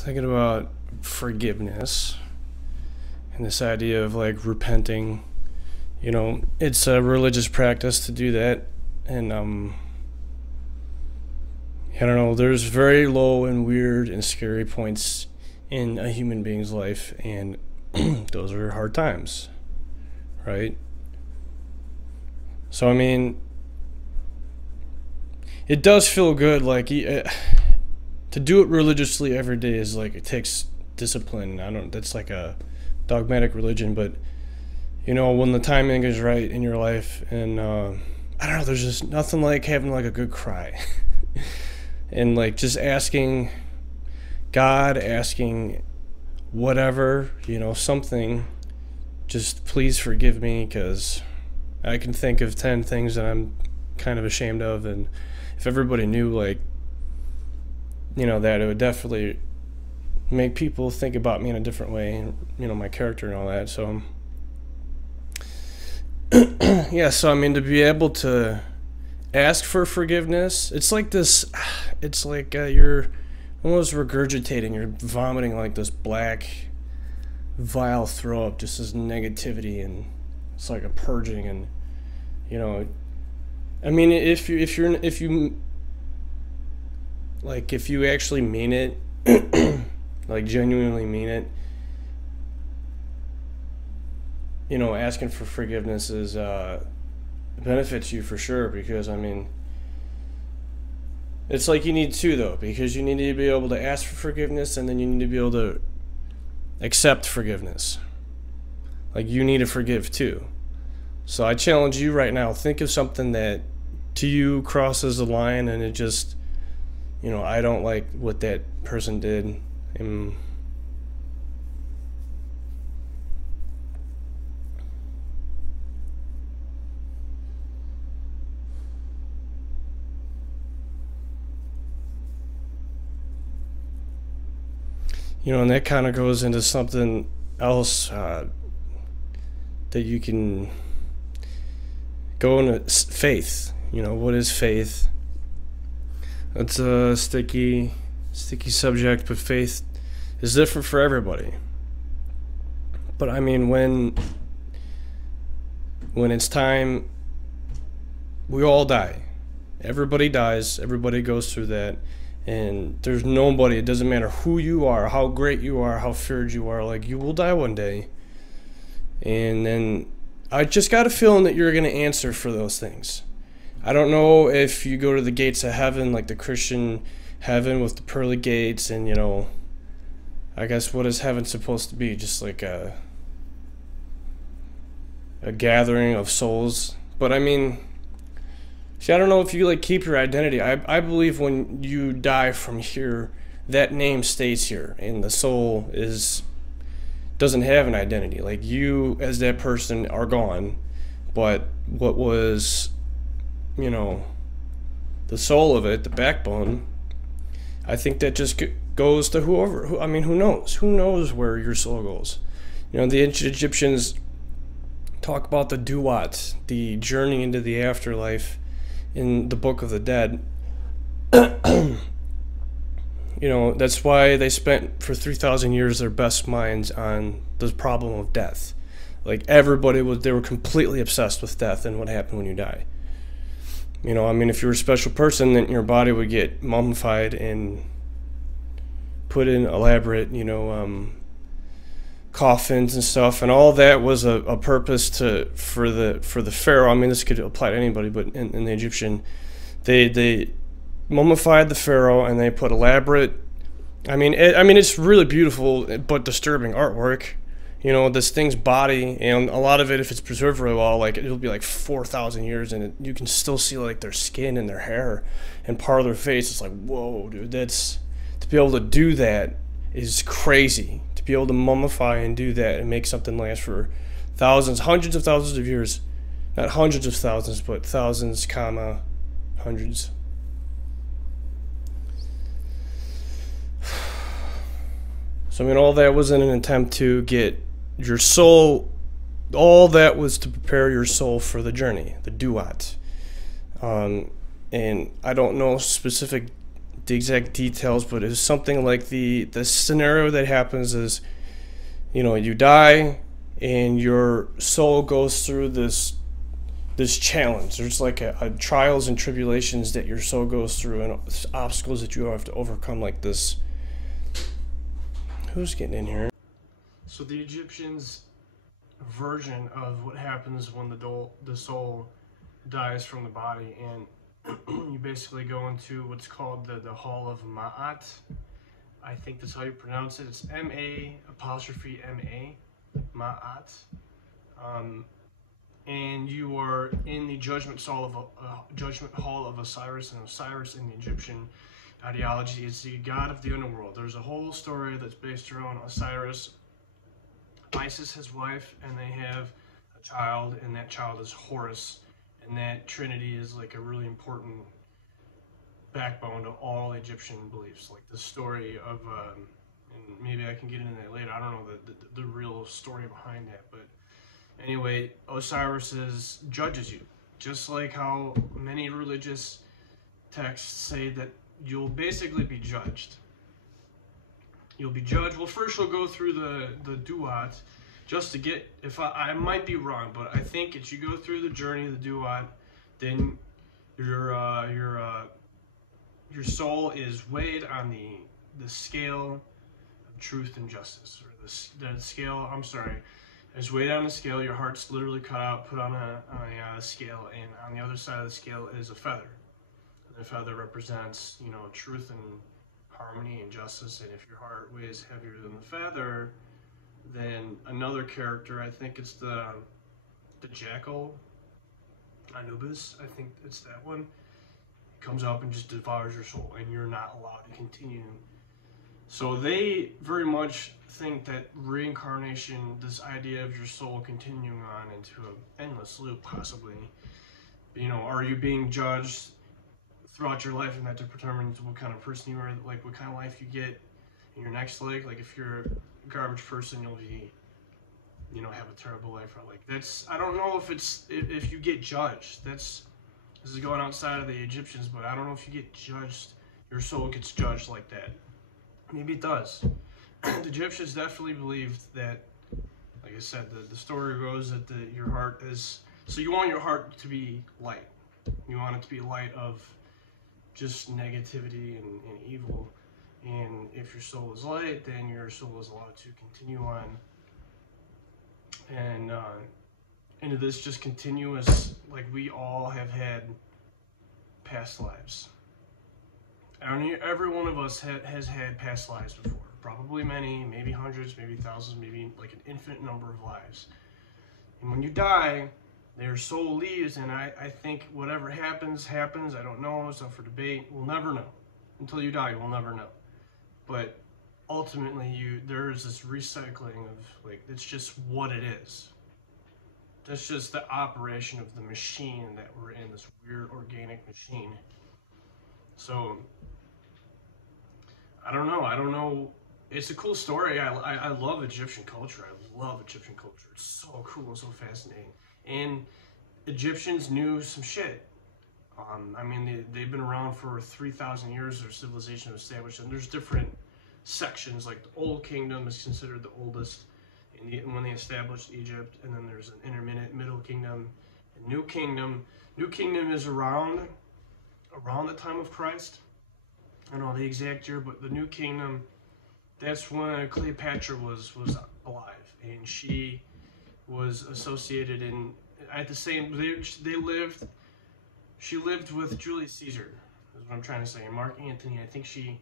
was thinking about forgiveness and this idea of like repenting. You know, it's a religious practice to do that, and I don't know. There's very low and weird and scary points in a human being's life, and those are hard times, right? So I mean, it does feel good, like to do it religiously every day is like it takes discipline. I don't. That's like a dogmatic religion, but you know, when the timing is right in your life, and I don't know, there's just nothing like having like a good cry, and like just asking God, asking whatever, you know, something, just please forgive me, because I can think of 10 things that I'm kind of ashamed of, and if everybody knew, like, you know, that, it would definitely make people think about me in a different way, and, you know, my character and all that. So yeah, so I mean, to be able to ask for forgiveness, it's like this, it's like you're almost regurgitating, you're vomiting like this black, vile throw up, just this negativity, and it's like a purging. And you know, I mean, if you actually mean it, like genuinely mean it, you know, asking for forgiveness is benefits you for sure, because I mean, it's like you need two though, because you need to be able to ask for forgiveness, and then you need to be able to accept forgiveness. Like, you need to forgive too. So I challenge you right now, think of something that to you crosses the line, and it just, you know, I don't like what that person did, and you know, and that kind of goes into something else that you can go into faith. You know, what is faith? It's a sticky subject, but faith is different for everybody. But I mean, when it's time, we all die. Everybody dies. Everybody goes through that. And there's nobody, it doesn't matter who you are, how great you are, how feared you are, like, you will die one day. And then I just got a feeling that you're going to answer for those things. I don't know if you go to the gates of heaven, like the Christian heaven with the pearly gates, and, you know, I guess what is heaven supposed to be? Just like a gathering of souls. But I mean, see, I don't know if you like keep your identity. I believe when you die from here, that name stays here, and the soul doesn't have an identity. Like, you as that person are gone, but what was, you know, the soul of it, the backbone, I think that just goes to whoever. I mean, who knows? Who knows where your soul goes? You know, the ancient Egyptians talk about the duat, the journey into the afterlife, in the Book of the Dead. You know, that's why they spent for 3,000 years their best minds on the problem of death. Like, they were completely obsessed with death and what happened when you die. You know, I mean, if you were a special person, then your body would get mummified and put in elaborate, you know, coffins and stuff, and all that was a purpose for the pharaoh. I mean, this could apply to anybody, but in the Egyptian, they mummified the pharaoh, and they put elaborate, I mean it's really beautiful but disturbing artwork. You know, this thing's body, and a lot of it, if it's preserved really well, like, it'll be like 4,000 years, and you can still see like their skin and their hair and part of their face. It's like, whoa, dude, that's, to be able to do that is crazy. To be able to mummify and do that and make something last for thousands, hundreds of thousands of years. Not hundreds of thousands, but thousands, comma, hundreds. So I mean, all that was in an attempt to get your soul, all that was to prepare your soul for the journey, the duat. And I don't know specific the exact details, but it's something like the scenario that happens is, you die and your soul goes through this challenge. There's like a trials and tribulations that your soul goes through, and obstacles that you have to overcome, like this. Who's getting in here? So the Egyptians' version of what happens when the soul dies from the body, and you basically go into what's called the Hall of Ma'at. I think that's how you pronounce it. It's M-A'-M-A, Ma'at. And you are in the judgment hall of Osiris, and Osiris in the Egyptian ideology is the god of the underworld. There's a whole story that's based around Osiris, Isis, his wife, and they have a child, and that child is Horus. And that trinity is like a really important backbone to all Egyptian beliefs. Like the story of, and maybe I can get into that later, I don't know the real story behind that, but anyway, Osiris judges you. Just like how many religious texts say that you'll basically be judged. You'll be judged. Well, first you'll go through the duat, just to get, if I might be wrong, but I think if you go through the journey of the duat, then your soul is weighed on the scale of truth and justice, or the scale, I'm sorry, is weighed on the scale. Your heart's literally cut out, put on a scale, and on the other side of the scale is a feather. The feather represents, truth and harmony and justice, and if your heart weighs heavier than the feather, then another character, I think it's the jackal, Anubis, I think it's that one, comes up and just devours your soul, and you're not allowed to continue. So they very much think that reincarnation, this idea of your soul continuing on into an endless loop, possibly, are you being judged throughout your life, and that determines what kind of person you are, like what kind of life you get in your next life. Like if you're a garbage person, you'll be, have a terrible life. Or like that's, I don't know if you get judged. This is going outside of the Egyptians, but I don't know if you get judged, your soul gets judged like that. Maybe it does. The Egyptians definitely believed that, like I said, the story goes that your heart is, so you want your heart to be light. You want it to be light of just negativity and evil. And if your soul is light, then your soul is allowed to continue on and into this just continuous, like we all have had past lives. Every one of us has had past lives before. Probably many, maybe hundreds, maybe thousands, maybe like an infinite number of lives. And when you die, their soul leaves, and I think whatever happens. I don't know. It's up for debate. We'll never know. Until you die, we'll never know. But ultimately, there's this recycling of, like, it's just what it is. That's just the operation of the machine that we're in, this weird organic machine. So, I don't know. It's a cool story. I love Egyptian culture. I love Egyptian culture. It's so cool and so fascinating. And Egyptians knew some shit. I mean, they've been around for 3,000 years. Their civilization was established, and there's different sections. Like the Old Kingdom is considered the oldest when they established Egypt, and then there's an intermittent Middle Kingdom, and New Kingdom. New Kingdom is around the time of Christ. I don't know the exact year, but the New Kingdom, that's when Cleopatra was alive, and she was associated at the same. She lived with Julius Caesar. Is what I'm trying to say. And Mark Antony. I think she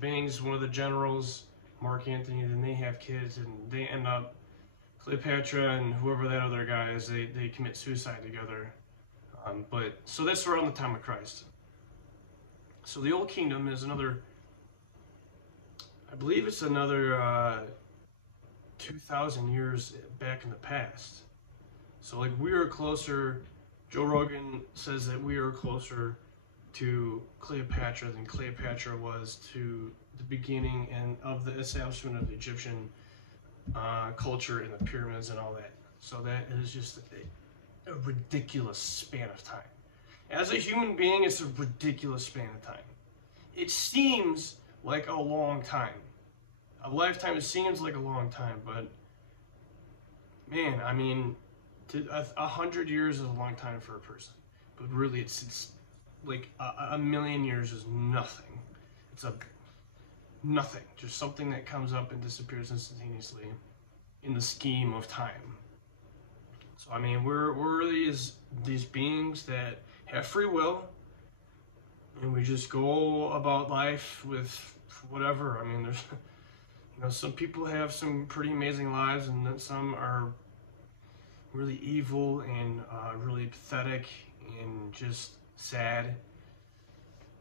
bangs one of the generals, Mark Antony. Then they have kids, and they end up, Cleopatra and whoever that other guy is. They commit suicide together. But so that's around the time of Christ. So the Old Kingdom is another. I believe it's another 2,000 years back in the past. So like we are closer. Joe Rogan says that we are closer to Cleopatra than Cleopatra was to the beginning and of the establishment of the Egyptian culture and the pyramids and all that. So that is just a ridiculous span of time. As a human being, it's a ridiculous span of time. it seems like a long time. A lifetime seems like a long time, but man, I mean, 100 years is a long time for a person, but really it's like a million years is nothing. It's a nothing, just something that comes up and disappears instantaneously in the scheme of time. So I mean, we're these beings that have free will, and we just go about life with whatever. I mean, there's, you know, some people have some pretty amazing lives, and then some are really evil and really pathetic and just sad.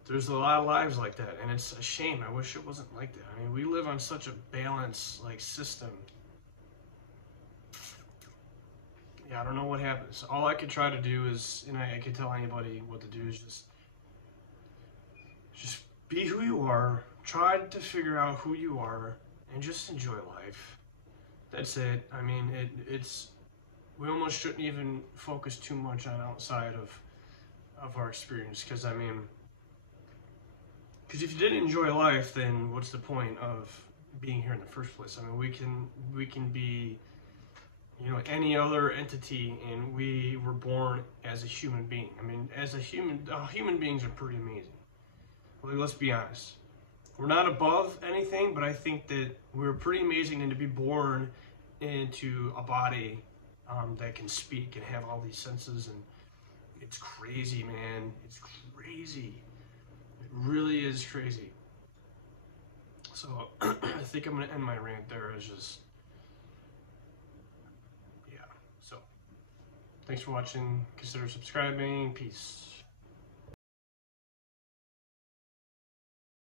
There's a lot of lives like that, and it's a shame. I wish it wasn't like that. I mean, we live on such a balanced like system. Yeah, I don't know what happens. All I could try to do is, and I could tell anybody what to do, is just be who you are. Try to figure out who you are, and just enjoy life. That's it. I mean, it's we almost shouldn't even focus too much on outside of our experience, because I mean, because if you didn't enjoy life, then what's the point of being here in the first place? I mean, we can be, you know, any other entity, and we were born as a human being. I mean, as a human beings are pretty amazing. Like, let's be honest. We're not above anything, but I think that we're pretty amazing, and to be born into a body that can speak and have all these senses, and it's crazy, man. It's crazy. It really is crazy. So I think I'm gonna end my rant there. It's just, yeah. So thanks for watching. Consider subscribing. Peace.